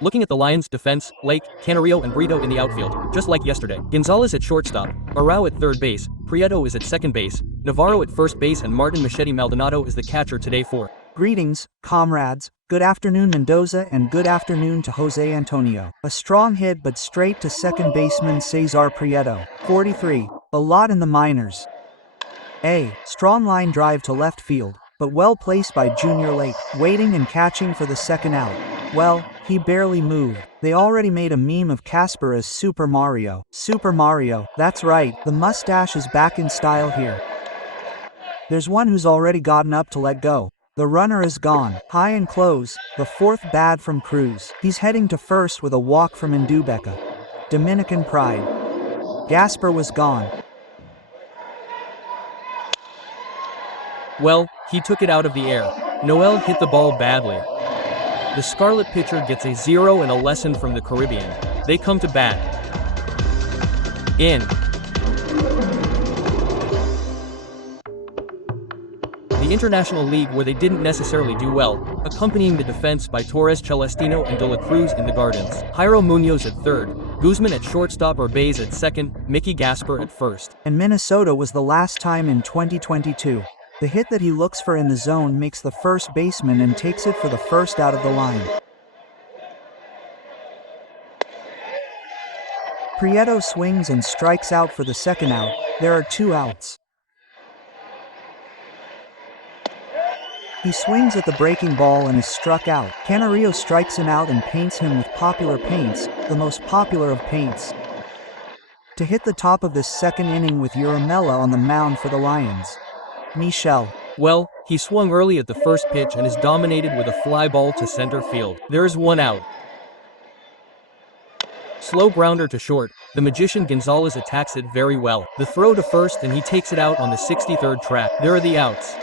Looking at the Lions' defense, Lake, Canario and Brito in the outfield, just like yesterday. Gonzalez at shortstop, Arau at third base, Prieto is at second base, Navarro at first base and Martin Machete Maldonado is the catcher today for. Greetings, comrades. Good afternoon Mendoza and good afternoon to Jose Antonio. A strong hit but straight to second baseman Cesar Prieto, 43. A lot in the minors. A strong line drive to left field, but well placed by Junior Lake, waiting and catching for the second out. Well, he barely moved. They already made a meme of Casper as Super Mario. Super Mario, that's right, the mustache is back in style here. There's one who's already gotten up to let go. The runner is gone. High and close, the fourth bad from Cruz. He's heading to first with a walk from Ndubeka. Dominican pride. Gasper was gone. Well, he took it out of the air. Noel hit the ball badly. The Scarlet pitcher gets a 0 and a lesson from the Caribbean. They come to bat. In. The International League where they didn't necessarily do well, accompanying the defense by Torres Celestino and De La Cruz in the Gardens, Jairo Munoz at third, Guzman at shortstop or Baez at second, Mickey Gasper at first. And Minnesota was the last time in 2022. The hit that he looks for in the zone makes the first baseman and takes it for the first out of the line. Prieto swings and strikes out for the second out. There are 2 outs. He swings at the breaking ball and is struck out. Canario strikes him out and paints him with popular paints, the most popular of paints. To hit the top of this second inning with Uramella on the mound for the Lions. Michel. Well, he swung early at the first pitch and is dominated with a fly ball to center field. There is 1 out. Slow grounder to short, the magician Gonzalez attacks it very well. The throw to first and he takes it out on the 63rd track. There are the outs.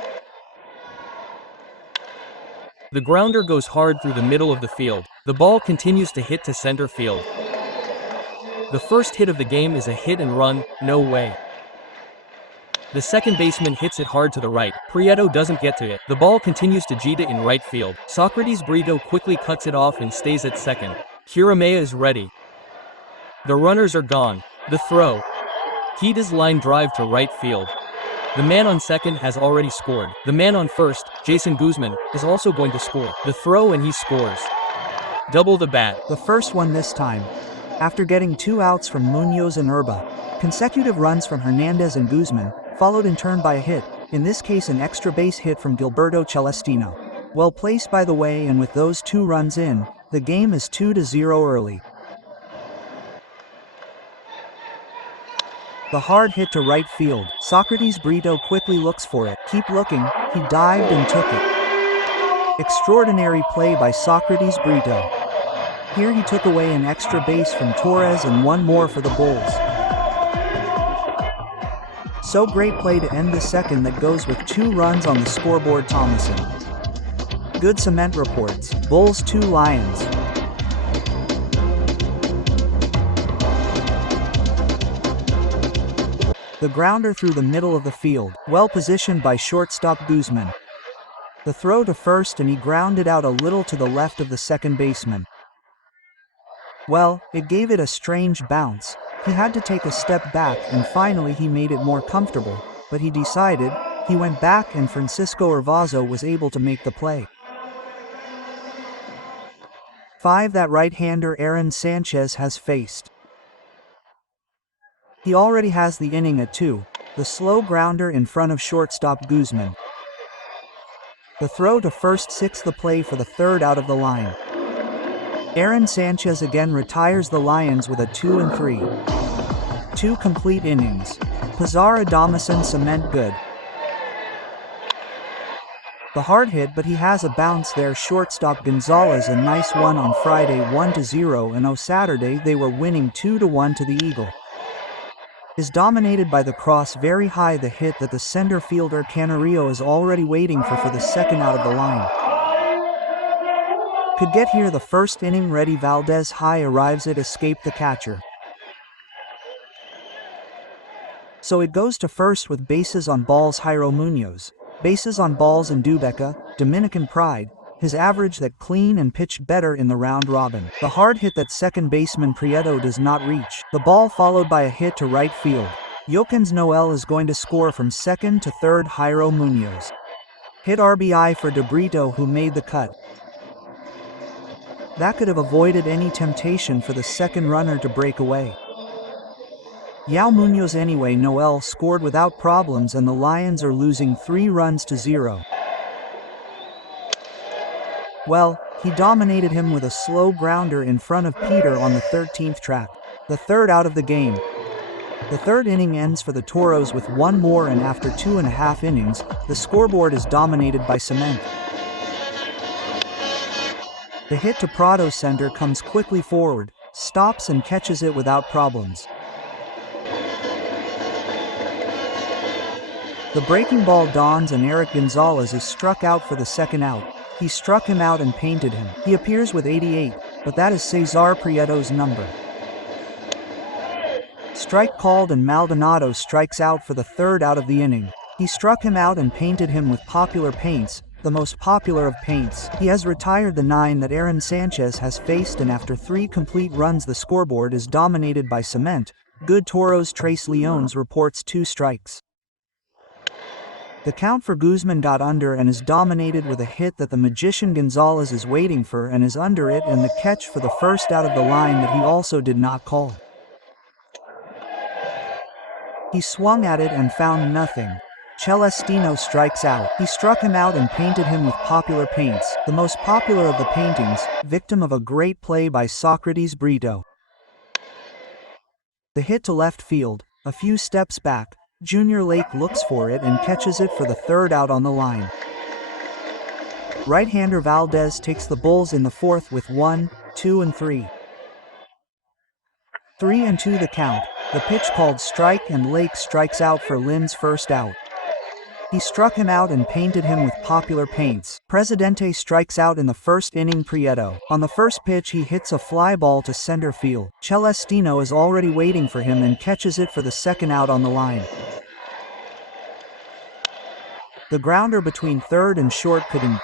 The grounder goes hard through the middle of the field. The ball continues to hit to center field. The first hit of the game is a hit and run, no way. The second baseman hits it hard to the right. Prieto doesn't get to it. The ball continues to Gita in right field. Socrates Brito quickly cuts it off and stays at second. Kiramea is ready. The runners are gone. The throw. Kita's line drive to right field. The man on second has already scored. The man on first, Jason Guzman, is also going to score. The throw and he scores. Double the bat. The first one this time. After getting 2 outs from Munoz and Urba, consecutive runs from Hernandez and Guzman, followed in turn by a hit, in this case an extra base hit from Gilberto Celestino. Well placed by the way, and with those 2 runs in, the game is 2-0 early. The hard hit to right field. Socrates Brito quickly looks for it. Keep looking, he dived and took it. Extraordinary play by Socrates Brito. Here he took away an extra base from Torres and 1 more for the Bulls. So great play to end the second that goes with 2 runs on the scoreboard. Thomason. Good cement reports. Bulls 2 Lions. The grounder through the middle of the field, well positioned by shortstop Guzman. The throw to first and he grounded out a little to the left of the second baseman. Well, it gave it a strange bounce. He had to take a step back and finally he made it more comfortable, but he decided, he went back and Francisco Urvazo was able to make the play. 5 that right-hander Aaron Sanchez has faced. He already has the inning at 2, the slow grounder in front of shortstop Guzman. The throw to first 6 the play for the third out of the line. Aaron Sanchez again retires the Lions with a 2-3. 2 complete innings. Pizarro Damason cement good. The hard hit, but he has a bounce there. Shortstop Gonzalez a nice one on Friday 1-0 and Saturday they were winning 2-1 to the Eagle. Is dominated by the cross very high, the hit that the center fielder Canario is already waiting for the second out of the line. Could get here the first inning ready. Valdez high arrives it, escaped the catcher. So it goes to first with bases on balls Jairo Munoz, bases on balls Ndubeka, Dominican pride, his average that clean and pitched better in the round robin. The hard hit that second baseman Prieto does not reach. The ball followed by a hit to right field. Joaquins Noel is going to score from second to third. Jairo Munoz hit RBI for De Brito, who made the cut. That could have avoided any temptation for the second runner to break away. Yao Munoz anyway. Noel scored without problems and the Lions are losing 3-0. Well, he dominated him with a slow grounder in front of Peter on the 13th track. The third out of the game. The third inning ends for the Toros with one more, and after 2.5 innings, the scoreboard is dominated by cement. The hit to Prado center comes quickly forward, stops and catches it without problems. The breaking ball dawns and Eric Gonzalez is struck out for the second out. He struck him out and painted him. He appears with 88, but that is Cesar Prieto's number. Strike called and Maldonado strikes out for the third out of the inning. He struck him out and painted him with popular paints, the most popular of paints. He has retired the 9 that Aaron Sanchez has faced, and after 3 complete runs the scoreboard is dominated by cement. Good Toros. Trace Leones reports 2 strikes. The count for Guzman got under and is dominated with a hit that the magician Gonzalez is waiting for and is under it, and the catch for the first out of the line that he also did not call. He swung at it and found nothing. Celestino strikes out. He struck him out and painted him with popular paints, the most popular of the paintings, victim of a great play by Socrates Brito. The hit to left field, a few steps back. Junior Lake looks for it and catches it for the third out on the line. Right-hander Valdez takes the Bulls in the fourth with 1, 2 and 3. 3-2 the count. The pitch called strike and Lake strikes out for Lynn's first out. He struck him out and painted him with popular paints. Presidente strikes out in the first inning. Prieto. On the first pitch he hits a fly ball to center field. Celestino is already waiting for him and catches it for the second out on the line. The grounder between third and short couldn't.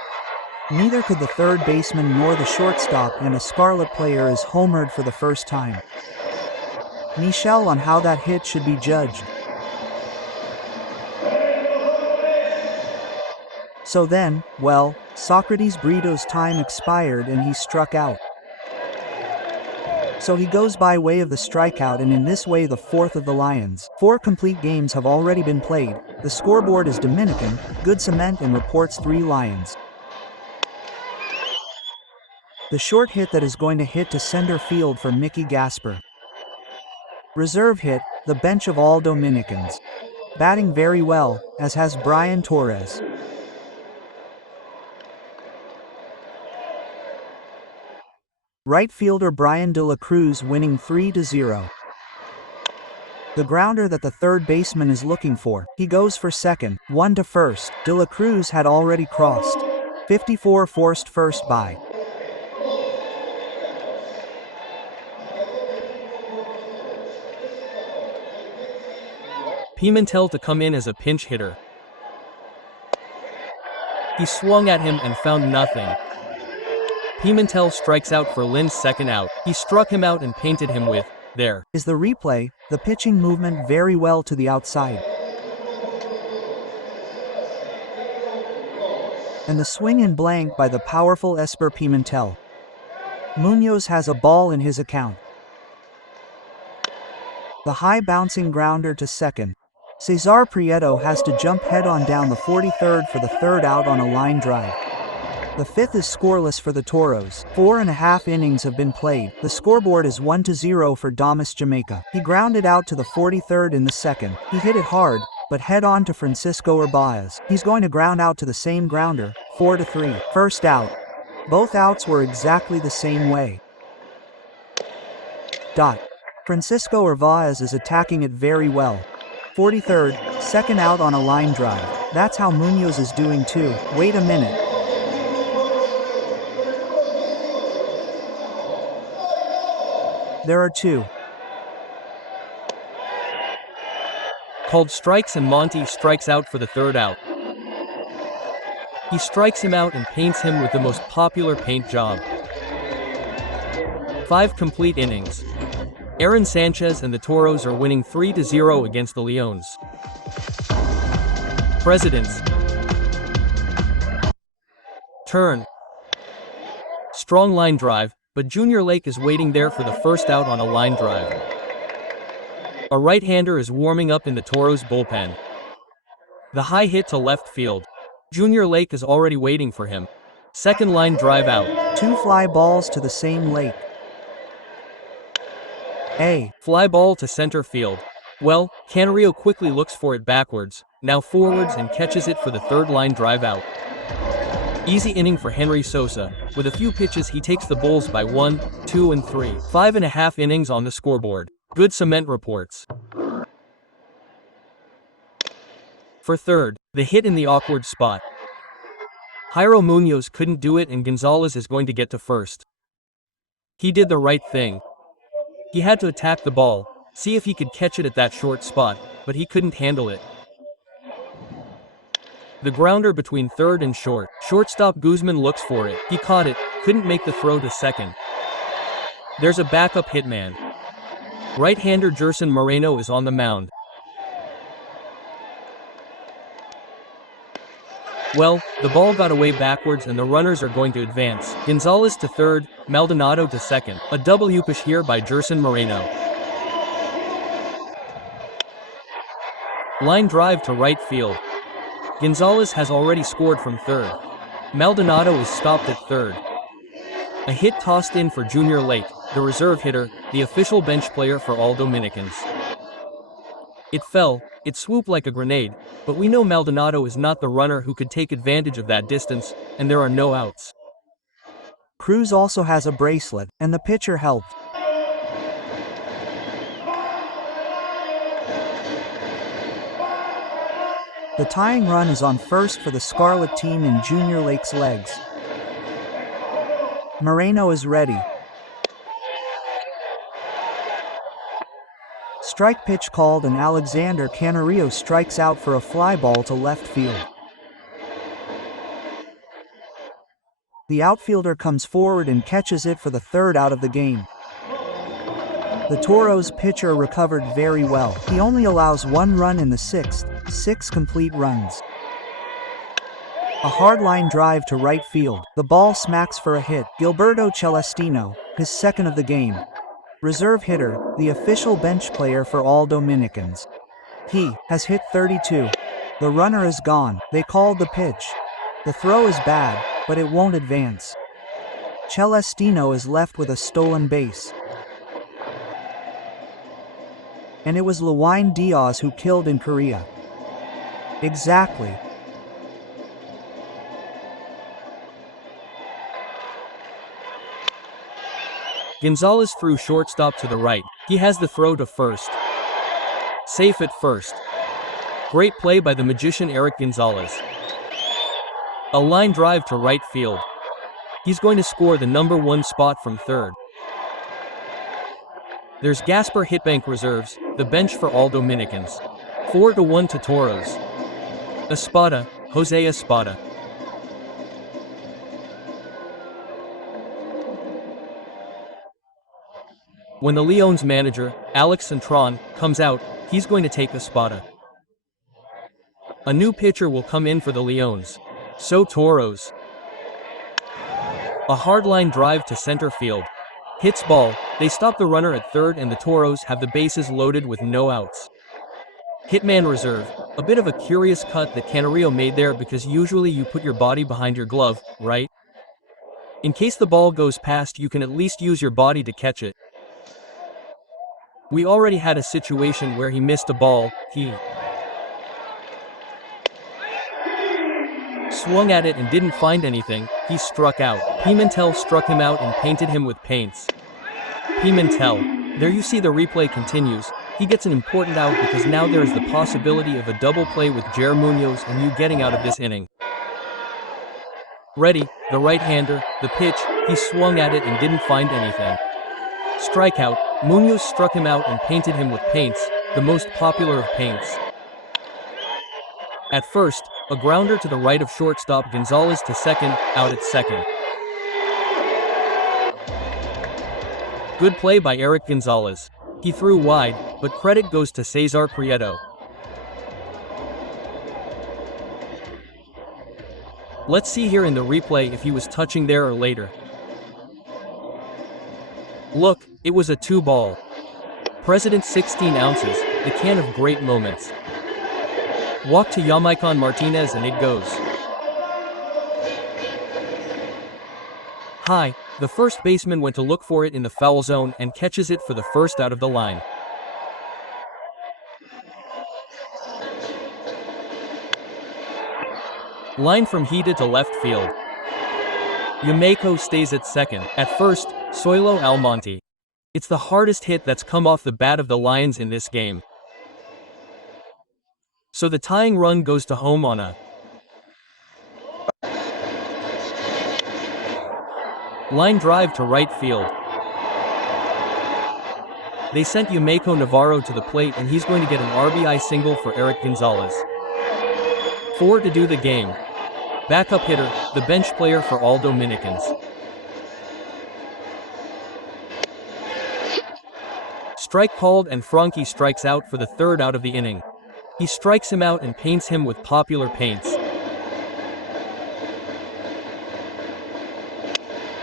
Neither could the third baseman nor the shortstop, and a Scarlet player is homered for the first time. Michel on how that hit should be judged. So then, well, Socrates Brito's time expired and he struck out. So he goes by way of the strikeout, and in this way the fourth of the Lions. 4 complete games have already been played. The scoreboard is Dominican, good cement, and reports 3 Lions. The short hit that is going to hit to center field for Mickey Gasper. Reserve hit, the bench of all Dominicans. Batting very well, as has Brian Torres. Right fielder Brian De La Cruz winning 3-0. The grounder that the third baseman is looking for. He goes for second, 1 to first. De La Cruz had already crossed. 54 forced first by. Pimentel to come in as a pinch hitter. He swung at him and found nothing. Pimentel strikes out for Lynn's second out. He struck him out and painted him with, there is the replay, the pitching movement very well to the outside. And the swing in blank by the powerful Esper Pimentel. Munoz has a ball in his account. The high bouncing grounder to second. Cesar Prieto has to jump head-on down the 43rd for the third out on a line drive. The fifth is scoreless for the Toros. 4.5 innings have been played. The scoreboard is 1-0 for Damas Jamaica. He grounded out to the 43rd in the second. He hit it hard, but head-on to Francisco Urbaez. He's going to ground out to the same grounder, 4-3. First out. Both outs were exactly the same way. Francisco Urbaez is attacking it very well. 43rd, second out on a line drive. That's how Munoz is doing too. Wait a minute. There are 2. Called strikes and Monty strikes out for the third out. He strikes him out and paints him with the most popular paint job. 5 complete innings. Aaron Sanchez and the Toros are winning 3-0 against the Leones. Presidents. Turn. Strong line drive, but Junior Lake is waiting there for the first out on a line drive. A right-hander is warming up in the Toros bullpen. The high hit to left field. Junior Lake is already waiting for him. Second line drive out. 2 fly balls to the same Lake. Fly ball to center field. Well, Canario quickly looks for it backwards, now forwards, and catches it for the third line drive out. Easy inning for Henry Sosa. With a few pitches he takes the Bulls by 1, 2 and 3. 5.5 innings on the scoreboard. Good cement reports. For third, the hit in the awkward spot. Jairo Munoz couldn't do it and Gonzalez is going to get to first. He did the right thing. He had to attack the ball, see if he could catch it at that short spot, but he couldn't handle it. The grounder between third and short. Shortstop Guzman looks for it. He caught it, couldn't make the throw to second. There's a backup hitman. Right-hander Jerson Moreno is on the mound. Well, the ball got away backwards and the runners are going to advance. Gonzalez to third, Maldonado to second. A double push here by Jerson Moreno. Line drive to right field. Gonzalez has already scored from third. Maldonado is stopped at third. A hit tossed in for Junior Lake, the reserve hitter, the official bench player for all Dominicans. It fell, it swooped like a grenade, but we know Maldonado is not the runner who could take advantage of that distance, and there are no outs. Cruz also has a bracelet, and the pitcher helped. The tying run is on first for the Scarlet team in Junior Lake's legs. Moreno is ready. Strike pitch called and Alexander Canario strikes out for a fly ball to left field. The outfielder comes forward and catches it for the third out of the game. The Toros pitcher recovered very well. He only allows 1 run in the 6th, 6 complete runs. A hard line drive to right field. The ball smacks for a hit. Gilberto Celestino, his second of the game. Reserve hitter, the official bench player for all Dominicans. He has hit 32. The runner is gone. They called the pitch. The throw is bad, but it won't advance. Celestino is left with a stolen base. And it was Lewin Diaz who killed in Korea. Exactly. Gonzalez threw shortstop to the right. He has the throw to first. Safe at first. Great play by the magician Eric Gonzalez. A line drive to right field. He's going to score the number 1 spot from third. There's Gasper Hitbank reserves, the bench for all Dominicans. 4-1 to Toros. Espada, Jose Espada. When the Leones manager, Alex Cintron, comes out, he's going to take Espada. A new pitcher will come in for the Leones. So Toros. A hardline drive to center field. Hits ball, they stop the runner at third and the Toros have the bases loaded with no outs. Hitman reserve, a bit of a curious cut that Canario made there because usually you put your body behind your glove, right? In case the ball goes past you can at least use your body to catch it. We already had a situation where he missed a ball, he swung at it and didn't find anything, he struck out. Pimentel struck him out and painted him with paints. Pimentel. There you see the replay continues. He gets an important out because now there is the possibility of a double play with Jair Munoz and you getting out of this inning. Ready, the right-hander, the pitch, he swung at it and didn't find anything. Strikeout, Munoz struck him out and painted him with paints, the most popular of paints. At first, A grounder to the right of shortstop Gonzalez to second, out at second. Good play by Eric Gonzalez. He threw wide, but credit goes to Cesar Prieto. Let's see here in the replay if he was touching there or later. Look, it was a 2-ball. President 16 ounces, the can of great moments. Walk to Yamaicon Martinez and it goes. High, the first baseman went to look for it in the foul zone and catches it for the first out of the line. Line from Hita to left field. Yamaiko stays at second. At first, Soilo Almonte. It's the hardest hit that's come off the bat of the Lions in this game. So the tying run goes to home on a line drive to right field. They sent Yamaiko Navarro to the plate and he's going to get an RBI single for Eric Gonzalez. 4 to do the game. Backup hitter, the bench player for all Dominicans. Strike called and Frankie strikes out for the third out of the inning. He strikes him out and paints him with popular paints.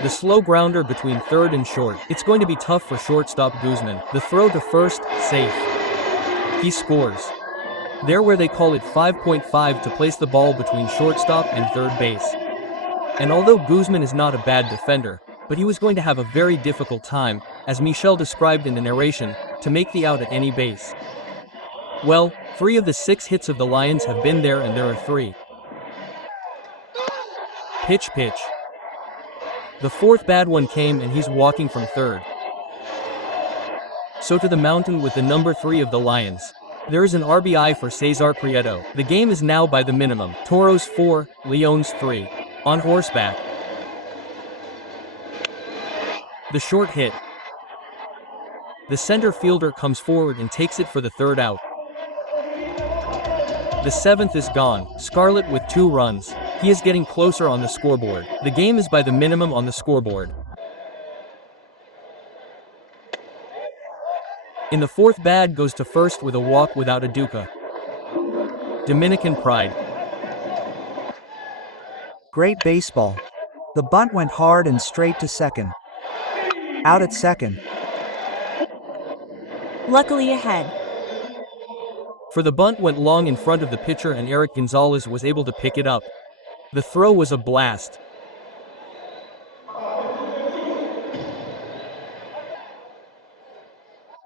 The slow grounder between third and short. It's going to be tough for shortstop Guzman. The throw to first, safe. He scores. There where they call it 5.5 to place the ball between shortstop and third base. And although Guzman is not a bad defender, but he was going to have a very difficult time, as Michel described in the narration, to make the out at any base. Well, 3 of the 6 hits of the Lions have been there and there are 3. Pitch. The fourth bad one came and he's walking from third. So to the mountain with the number 3 of the Lions. There is an RBI for Cesar Prieto. The game is now by the minimum. Toros 4, Leones 3. On horseback. The short hit. The center fielder comes forward and takes it for the third out. The 7th is gone. Scarlett with 2 runs. He is getting closer on the scoreboard. The game is by the minimum on the scoreboard. In the 4th, Bad goes to first with a walk without a duca. Dominican pride. Great baseball. The bunt went hard and straight to second. Out at second. Luckily ahead. For the bunt went long in front of the pitcher and Eric Gonzalez was able to pick it up. The throw was a blast.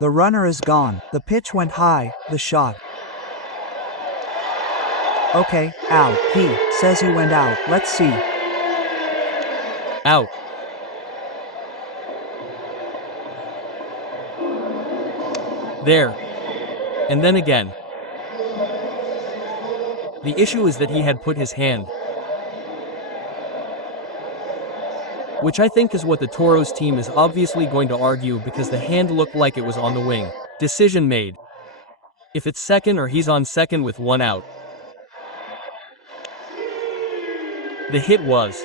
The runner is gone. The pitch went high, the shot. Okay, out. He says he went out. Let's see. Out. There. And then again. The issue is that he had put his hand. Which I think is what the Toros team is obviously going to argue because the hand looked like it was on the wing. Decision made. If it's second or he's on second with 1 out. The hit was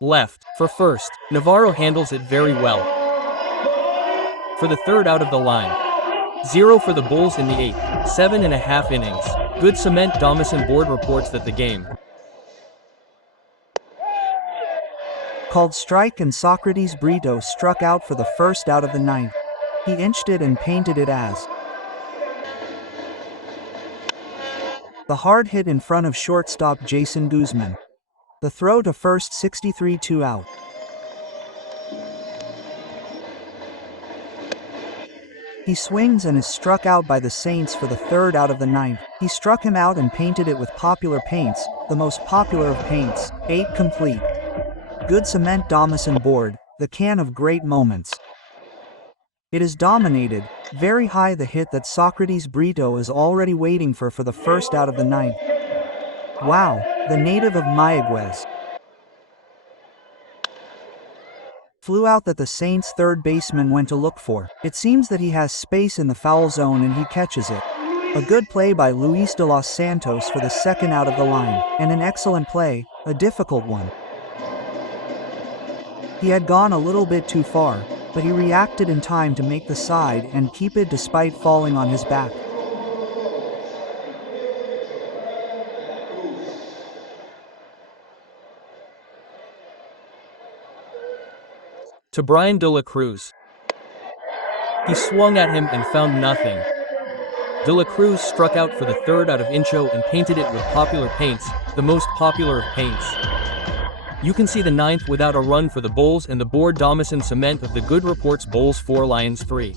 left. For first, Navarro handles it very well. For the third out of the line. 0 for the Bulls in the 8th. 7.5 innings. Good cement. Domison board reports that the game called strike and Socrates Brito struck out for the first out of the 9th. He inched it and painted it as the hard hit in front of shortstop Jason Guzman. The throw to first 63 2 out. He swings and is struck out by the Saints for the third out of the 9th. He struck him out and painted it with popular paints, the most popular of paints. 8 complete. Good cement. Domison board, the can of great moments. It is dominated, very high. The hit that Socrates Brito is already waiting for the first out of the 9th. Wow, the native of Mayaguez. Flew out that the Saints' third baseman went to look for. It seems that he has space in the foul zone and he catches it. A good play by Luis de los Santos for the second out of the line, and an excellent play, a difficult one. He had gone a little bit too far, but he reacted in time to make the side and keep it despite falling on his back. To Brian de la Cruz. He swung at him and found nothing. De la Cruz struck out for the third out of Incho and painted it with popular paints, the most popular of paints. You can see the ninth without a run for the Bulls and the board Domison cement of the Good Reports Bulls 4 Lions 3.